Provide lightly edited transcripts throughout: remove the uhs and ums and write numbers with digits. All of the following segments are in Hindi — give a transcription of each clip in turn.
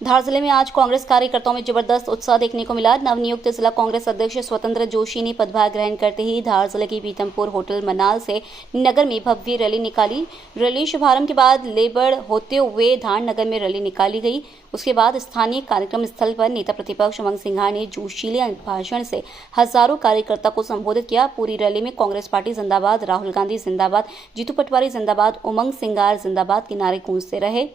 धार जिले में आज कांग्रेस कार्यकर्ताओं में जबरदस्त उत्साह देखने को मिला। नवनियुक्त जिला कांग्रेस अध्यक्ष स्वतंत्र जोशी ने पदभार ग्रहण करते ही धार जिले की पीतमपुर होटल मनाल से नगर में भव्य रैली निकाली। रैली शुभारंभ के बाद लेबड़ होते हुए धार नगर में रैली निकाली गई। उसके बाद स्थानीय कार्यक्रम स्थल पर नेता प्रतिपक्ष उमंग सिंघार ने जोशीले भाषण से हजारों कार्यकर्ता को संबोधित किया। पूरी रैली में कांग्रेस पार्टी जिंदाबाद, राहुल गांधी जिंदाबाद, जीतू पटवारी जिंदाबाद, उमंग सिंघार जिंदाबाद के नारे गूंजते रहे।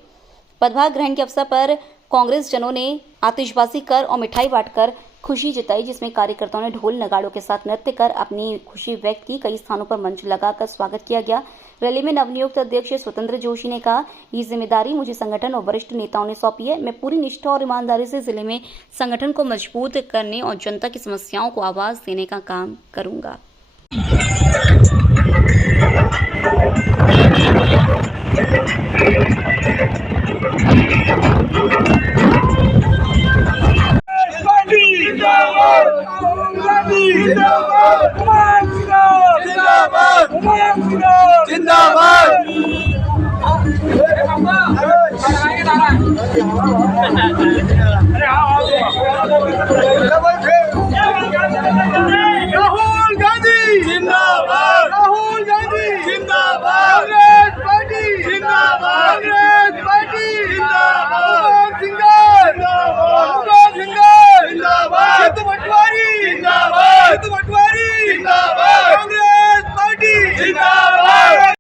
पदभार ग्रहण के अवसर पर कांग्रेस जनों ने आतिशबाजी कर और मिठाई बांटकर खुशी जताई, जिसमें कार्यकर्ताओं ने ढोल नगाड़ों के साथ नृत्य कर अपनी खुशी व्यक्त की। कई स्थानों पर मंच लगाकर स्वागत किया गया। रैली में नवनियुक्त अध्यक्ष स्वतंत्र जोशी ने कहा, ये जिम्मेदारी मुझे संगठन और वरिष्ठ नेताओं ने सौंपी है। मैं पूरी निष्ठा और ईमानदारी से जिले में संगठन को मजबूत करने और जनता की समस्याओं को आवाज देने का काम करूंगा। राहुल गांधी जिंदाबाद, राहुल गांधी जिंदाबाद, कांग्रेस पार्टी जिंदाबाद, कांग्रेस पार्टी जिंदाबाद, सिंगर जिंदाबाद, जीतू पटवारी जिंदाबाद, जीतू पटवारी जिंदाबाद, कांग्रेस पार्टी जिंदाबाद।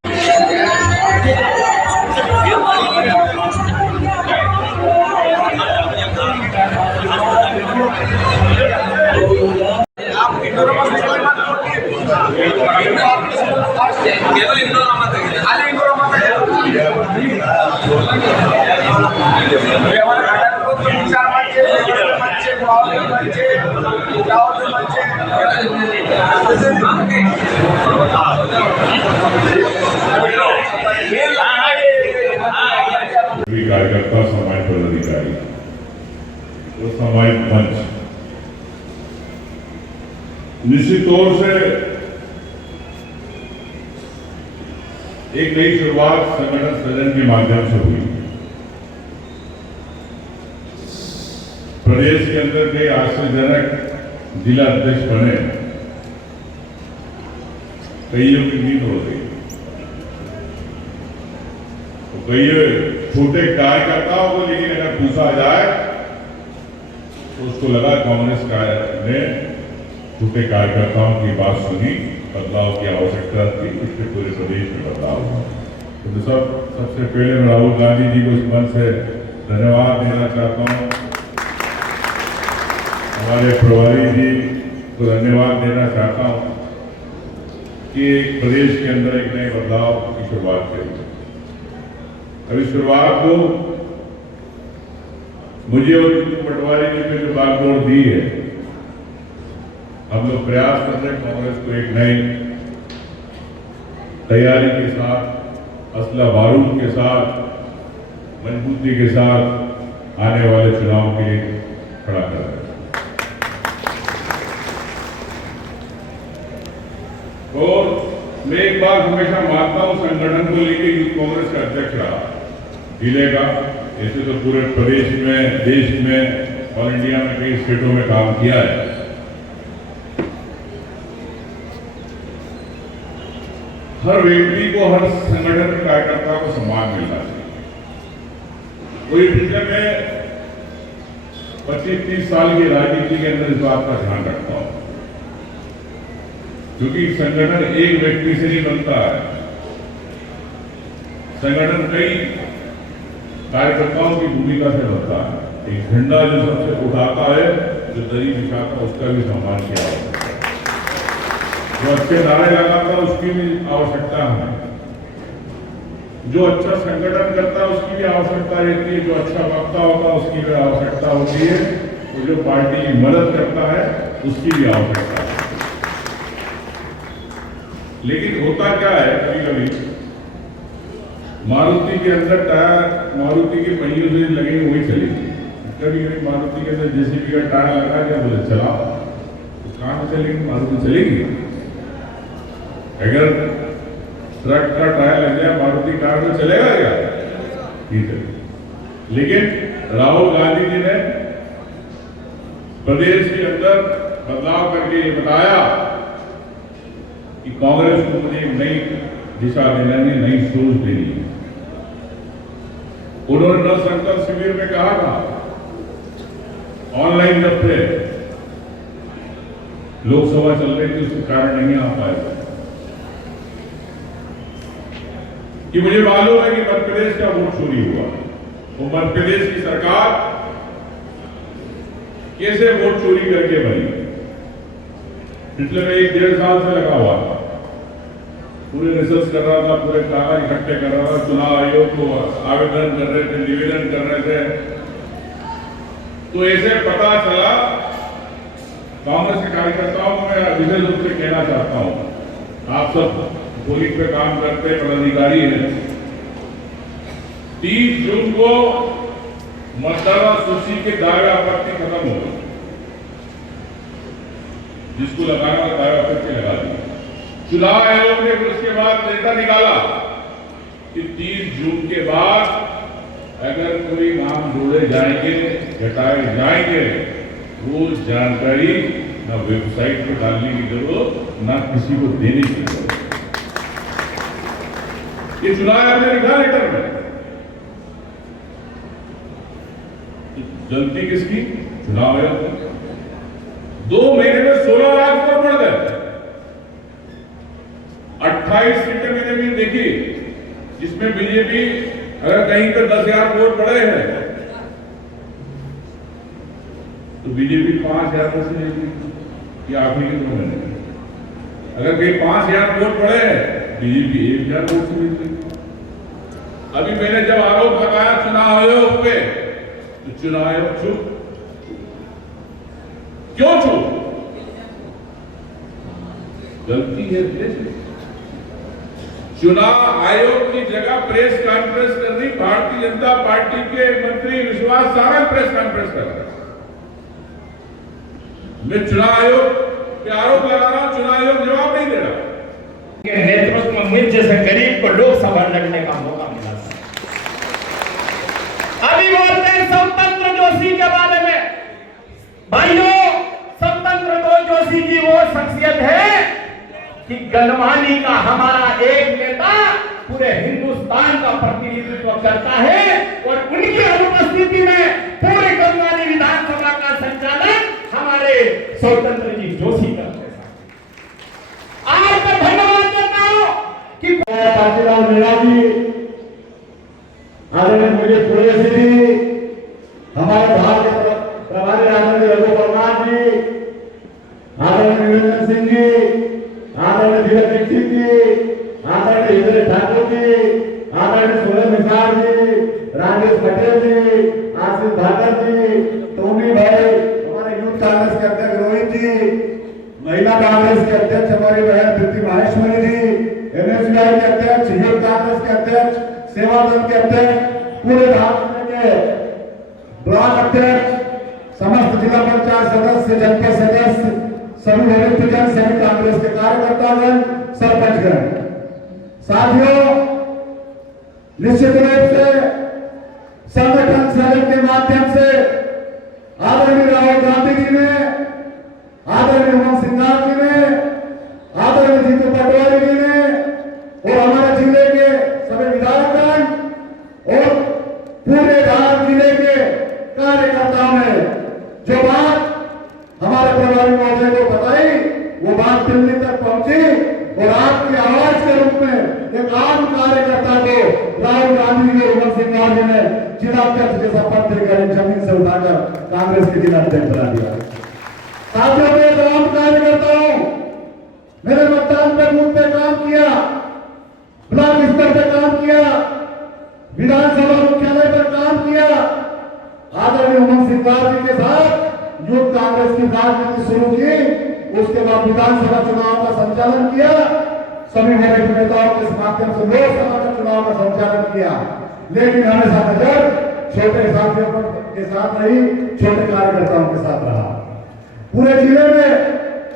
कार्यकर्ता, समाज पदाधिकारी और सामाजिक मंच निश्चित तौर से एक नई शुरुआत संगठन सृजन के माध्यम से हुई। प्रदेश के अंदर कई आश्चर्यजनक जिला अध्यक्ष बने, कईयों की नींद हो गई, तो कई छोटे कार्यकर्ताओं को लेकिन अगर पूछा जाए तो उसको लगा कांग्रेस ने छोटे कार्यकर्ताओं की बात सुनी, बदलाव की आवश्यकता थी, इससे पूरे प्रदेश में बदलाव हुआ। तो सबसे पहले मैं राहुल गांधी जी को इस मंच से धन्यवाद देना चाहता हूँ। हमारे प्रभारी जी को धन्यवाद देना चाहता हूँ कि प्रदेश के अंदर एक नए बदलाव की शुरुआत करी। अभी शुरुआत को मुझे और जीतू पटवारी जी ने जो बागडोर दी है, हम लोग प्रयास कर रहे हैं कांग्रेस को एक नई तैयारी के साथ, असला बारूद के साथ, मजबूती के साथ आने वाले चुनाव के लिए खड़ा कर रहे हैं। और मैं एक बात हमेशा मानता हूं, संगठन को लेकर यूथ कांग्रेस का अध्यक्ष रहा जिले का, ऐसे तो पूरे प्रदेश में, देश में, ऑल इंडिया में कई स्टेटों में काम किया है। हर व्यक्ति को, हर संगठन कार्यकर्ता को सम्मान मिलना चाहिए। कोई पिछले में 25-30 साल की राजनीति के अंदर इस बात का ध्यान रखता हूं, क्योंकि संगठन एक व्यक्ति से नहीं बनता है। संगठन कई कार्यकर्ताओं की भूमिका से बनता है। एक झंडा जो सबसे उठाता है, जो दरी बिछाता है, उसका भी सम्मान किया जाता है। जो अच्छे नारे लगाता है, उसकी भी आवश्यकता है। जो अच्छा संगठन करता है, उसकी भी आवश्यकता रहती है। जो अच्छा वक्ता होता है, उसकी भी आवश्यकता होती है। और जो पार्टी की मदद करता है, उसकी भी आवश्यकता है। लेकिन होता क्या है, कभी कभी मारुति के अंदर टायर, मारुति के पहियों से लगे वही चलेगी। कभी कभी मारुति के अंदर जेसीबी का टायर लगा क्या, बोले चलाओ, तो कहां से चलेगी मारुति? चलेगी। अगर ट्रक का टायर लग जाए मारुति कार में, चलेगा क्या? नहीं चलेगा। लेकिन राहुल गांधी जी ने प्रदेश के अंदर बदलाव करके ये बताया कि कांग्रेस को मुझे एक नई दिशा देना है, नई सोच देनी है। उन्होंने न संकल्प शिविर में कहा था, ऑनलाइन जब थे, लोकसभा चल रही थी, उसके कारण नहीं आ पाए कि मुझे मालूम है कि मध्य प्रदेश का वोट चोरी हुआ। वो मध्य प्रदेश की सरकार कैसे वोट चोरी करके बनी, पिछले में 1-1.5 साल से लगा हुआ था, पूरे रिसर्च कर रहा था, पूरे कागज इकट्ठे कर रहा था, चुनाव आयोग को आवेदन कर रहे थे, निवेदन कर रहे थे। तो ऐसे पता चला, कांग्रेस के कार्यकर्ताओं को मैं विशेष रूप से कहना चाहता हूं, आप सब पोलिंग पे काम करते पदाधिकारी हैं, 30 जून को मतदाता सूची के दावे आपत्ति खत्म हो गई, जिसको लगाना था दावे आपत्ति लगा दी। चुनाव आयोग ने फिर उसके बाद डेटा निकाला कि 30 जून के बाद अगर कोई नाम जोड़े जाएंगे, घटाए जाएंगे, वो जानकारी न वेबसाइट पर डालने की जरूरत, न किसी को देने की जरूरत। ये चुनाव आयोग ने लिखा लेटर में। गलती किसकी? चुनाव आयोग। 2 महीने में 16 लाख वोट बढ़ गए। 28 सीटें मैंने भी देखी जिसमें बीजेपी अगर कहीं पर 10,000 वोट बढ़े हैं तो बीजेपी 5,000 वोट से लेगी, आखिरी के 2 महीने। अगर कहीं 5,000 वोट बढ़े हैं, बीजेपी 1,000 वोट से लेगी। अभी मैंने जब आरोप लगाया चुनाव आयोग पे, तो चुनाव आयोग चुप। क्यों चुप? गलती है प्रेस। चुनाव आयोग की जगह प्रेस कॉन्फ्रेंस करनी, भारतीय जनता पार्टी के मंत्री विश्वास सारंग प्रेस कॉन्फ्रेंस कर रहे हैं। मैं चुनाव आयोग पे आरोप लगा रहा हूं, चुनाव आयोग जवाब नहीं दे रहा। नेतृत्व में मुझ जैसे गरीब को लोकसभा लड़ने का मौका मिला। अभी बोलते हैं स्वतंत्र जोशी के बारे में। भाइयों, स्वतंत्र जोशी जी वो शख्सियत है कि गलवानी का हमारा एक नेता पूरे हिंदुस्तान का प्रतिनिधित्व करता है और उनकी अनुपस्थिति में पूरे गलवानी विधानसभा का संचालन हमारे स्वतंत्र जी जोशी करते हैं। आज मैं धन्यवाद देता हूं कि काशीलाल मीणा जी, आदरणीय मुझे पूरे श्री हमारे भारत प्रभारी आदरणीय रघु परमार जी, आदरणीय निरंजन सिंह जी, आदरणीय धीरज दीक्षित जी, आदरणीय इंद्र ठाकुर जी, आदरणीय सोलन निसार जी, राजेश पटेल जी, आशीष भाकर जी, टोनी भाई, हमारे यूथ कांग्रेस के अध्यक्ष रोहित जी, महिला कांग्रेस के अध्यक्ष हमारी बहन प्रीति माहेश्वरी जी, एनएसयूआई के अध्यक्ष, यूथ कांग्रेस के अध्यक्ष, सेवा दल के अध्यक्ष, पूरे भारत के ब्लॉक अध्यक्ष, समस्त जिला पंचायत सदस्य, जनपद सदस्य, सभी वरिष्ठजन, सभी कांग्रेस के कार्यकर्तागण, सरपंचगण, साथियों, निश्चित रूप से संगठन सहयोग के माध्यम से आदरणीय राहुल गांधी जी ने, आदरणीय उमंग सिंघार जी ने, आदरणीय जीतू पटवारी जी ने और हमारे जिले के सभी विधायकगण और पूरे धार जिले के कार्यकर्ताओं ने जो बात हमारे प्रभारी महोदय को बताई, वो बात दिल्ली तक पहुंची और आपकी आवाज के रूप में एक आम कार्यकर्ता को राहुल गांधी जी और उमंग सिंघार जी ने जिलाध्यक्ष के शपथ देकर जमीन से उठाकर कांग्रेस के जिलाध्यक्ष बना दिया। साथियों, मैं तमाम कार्यकर्ता हूं, मेरे मतदान पे बूथ पे काम किया, ब्लॉक स्तर पे काम किया, विधानसभा मुख्यालय पर काम किया, आदरणीय उमंग सिंघार जी के साथ यूथ कांग्रेस की राजनीति शुरू की, उसके बाद विधानसभा चुनाव का संचालन किया, सभी वरिष्ठ नेताओं के माध्यम से लोकसभा का चुनाव का संचालन किया, लेकिन हमेशा नजर छोटे साथियों के साथ नहीं, छोटे कार्यकर्ताओं के साथ रहा। पूरे जिले में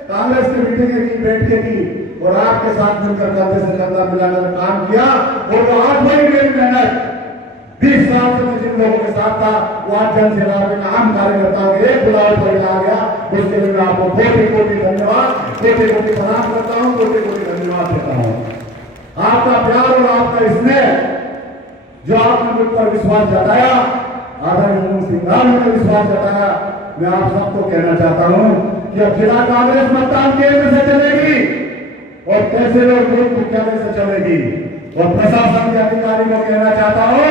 कांग्रेस की मीटिंगें की, बैठकें की और आपके साथ मिलकर कंधे से कंधा मिलाकर काम किया और 8 महीने मेरी मेहनत 20 साल से लोगों के साथ था, वो आज जन सेना के आम कार्यकर्ताओं के एक बुलावे पर आ गया। उसके लिए मैं आपको कोटि कोटि धन्यवाद, कोटि कोटि प्रणाम करता हूँ, कोटि कोटि धन्यवाद देता हूँ। आपका प्यार और आपका स्नेह, जो आपने मुझ पर विश्वास जताया, आदरणीय मनमोहन सिंह ने विश्वास जताया, मैं आप सबको कहना चाहता हूँ कि अब जिला कांग्रेस मतदान केंद्र से चलेगी और तहसील और बूथ मुख्यालय से चलेगी। और प्रशासन के अधिकारी को कहना चाहता हूं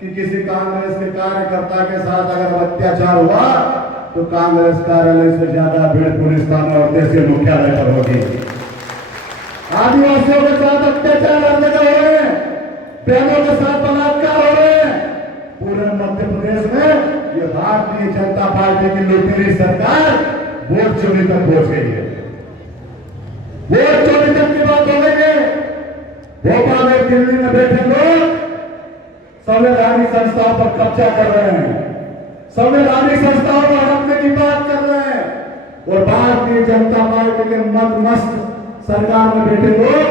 कि किसी कांग्रेस के कार्यकर्ता के साथ अगर अत्याचार हुआ तो कांग्रेस कार्यालय से ज्यादा भीड़ पुलिस थाना और तहसील मुख्यालय पर होगी। आदिवासियों के साथ अत्याचार हर जगह हो रहे हैं, बहनों के साथ बलात्कार हो रहे हैं। पूरे मध्य प्रदेश में ये भारतीय जनता पार्टी की लुटेरी सरकार वोट चोरी तक पहुंच गई है। वोट चोरी तक की बात हो गई है। भोपाल में, दिल्ली में बैठे लोग संवैधानिक संस्थाओं पर कब्जा कर रहे हैं, संवैधानिक संस्थाओं पर हटने की बात कर रहे हैं। और भारतीय जनता पार्टी के मस्त सरकार में बैठे लोग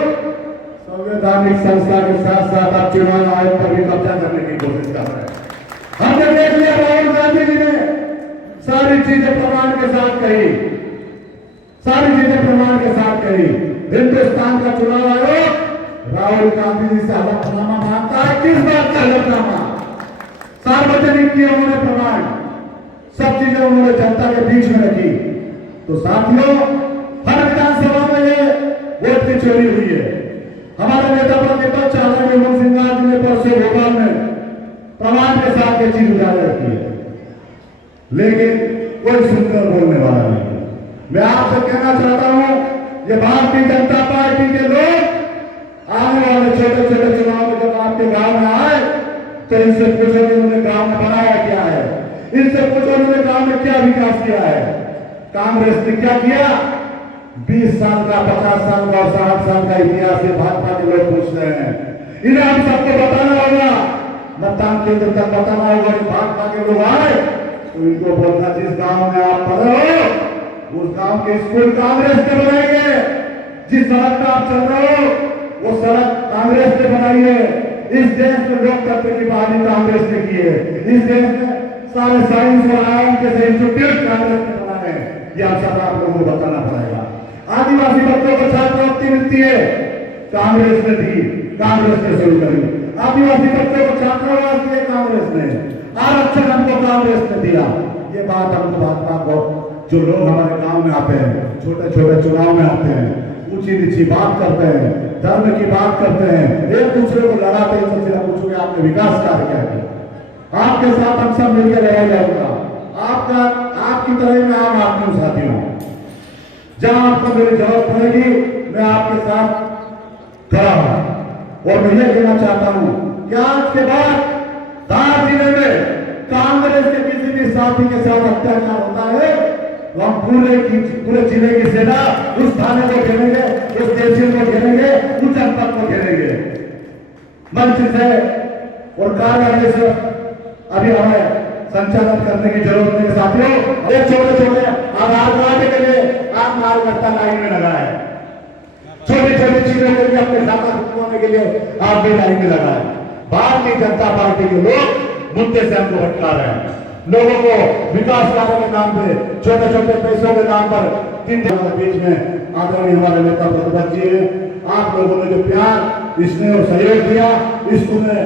संवैधानिक संस्था के साथ साथ अब चुनाव आयोग पर भी कब्जा करने की कोशिश कर रहे हैं। हमने देख लिया राहुल गांधी जी ने सारी चीजें प्रमाण के साथ कही, सारी चीजें प्रमाण के साथ कही। हिंदुस्तान का चुनाव आयोग राहुल गांधी जी से हलफनामा मांगता है। किस बात का हलफनामा? सार्वजनिक किए उन्होंने प्रमाण, सब चीजें उन्होंने जनता के बीच में रखी। तो साथियों, हर विधानसभा में ये वोट की चोरी हुई है। हमारे नेता प्रतिपक्ष आदरणीय मनमोहन सिंह जी ने परसों भोपाल में प्रमाण के साथ ये चीज उजागर की है, लेकिन कोई सुनकर बोलने वाला नहीं। मैं आपसे कहना चाहता हूं, ये भारतीय जनता पार्टी के लोग आने वाले छोटे छोटे चुनाव में जब आपके गांव में आए तो इनसे पूछो कि उन्होंने गांव में बनाया क्या है, इनसे पूछो उन्होंने गांव में क्या विकास किया है। कांग्रेस ने क्या किया? 20 साल का, 50 साल का और 60 साल का इतिहास से भाजपा के लोग पूछ रहे हैं। इन्हें हम सबको बताना होगा, मतदान केंद्र तक बताना होगा कि भाजपा के लोग आए तो इनको बोलना, जिस गांव में आप पढ़े हो उस गांव के स्कूल कांग्रेस ने बनाएंगे, जिस सड़क पर आप चल रहे हो वो सड़क कांग्रेस ने बनाई है। इस देश में लोकतंत्र की बहाली कांग्रेस ने की है। इस देश में सारे साइंस और आयन के इंस्टीट्यूट कांग्रेस ने बनाए हैं। ये आप सब आप लोगों को बताना पड़ेगा। आदिवासी बच्चों को छात्रवृत्ति मिलती है, कांग्रेस ने दी, कांग्रेस ने शुरू करी। आदिवासी बच्चों को छात्रावास दिए, कांग्रेस ने। आरक्षण हमको कांग्रेस ने दिया। ये बात हमको भाजपा को, जो लोग हमारे गांव में आते हैं, छोटे छोटे चुनाव में आते हैं, ऊंची नीची बात करते हैं, धर्म की बात करते हैं, एक दूसरे को लड़ाते हैं, सबसे पूछोगे आपने विकास कार्य क्या किया? आपके साथ हम सब मिलकर रह जाएगा। आपका, आपकी तरह मैं आम आदमी हूं साथियों। जहां आपको मेरी जरूरत पड़ेगी मैं आपके साथ खड़ा हूं। और मैं ये कहना चाहता हूं कि आज के बाद धार जिले में कांग्रेस के किसी भी साथी के साथ अत्याचार होता है तो हम पूरे जिले की सेना उस थाने को घेरेंगे, उस तहसील को घेरेंगे, उस जनपद को घेरेंगे। मंच से और कार्यालय से अभी हमें संचालन करने की जरूरत नहीं साथियों। एक छोटे छोटे आधार कार्ड के लिए आप कार्यकर्ता लाइन में लगा है, छोटी छोटी चीजों के लिए अपने खाता खुलवाने के लिए आप भी लाइन में लगा है। भारतीय जनता पार्टी के लोग मुद्दे से हमको भटका रहे हैं। लोगों को विकास कार्य के नाम पे, छोटे छोटे पैसों के नाम पर 3 दिनों के बीच में आदरणीय हमारे नेता प्रतिपक्ष जी, आप लोगों ने जो प्यार, स्नेह और सहयोग दिया, इसको मैं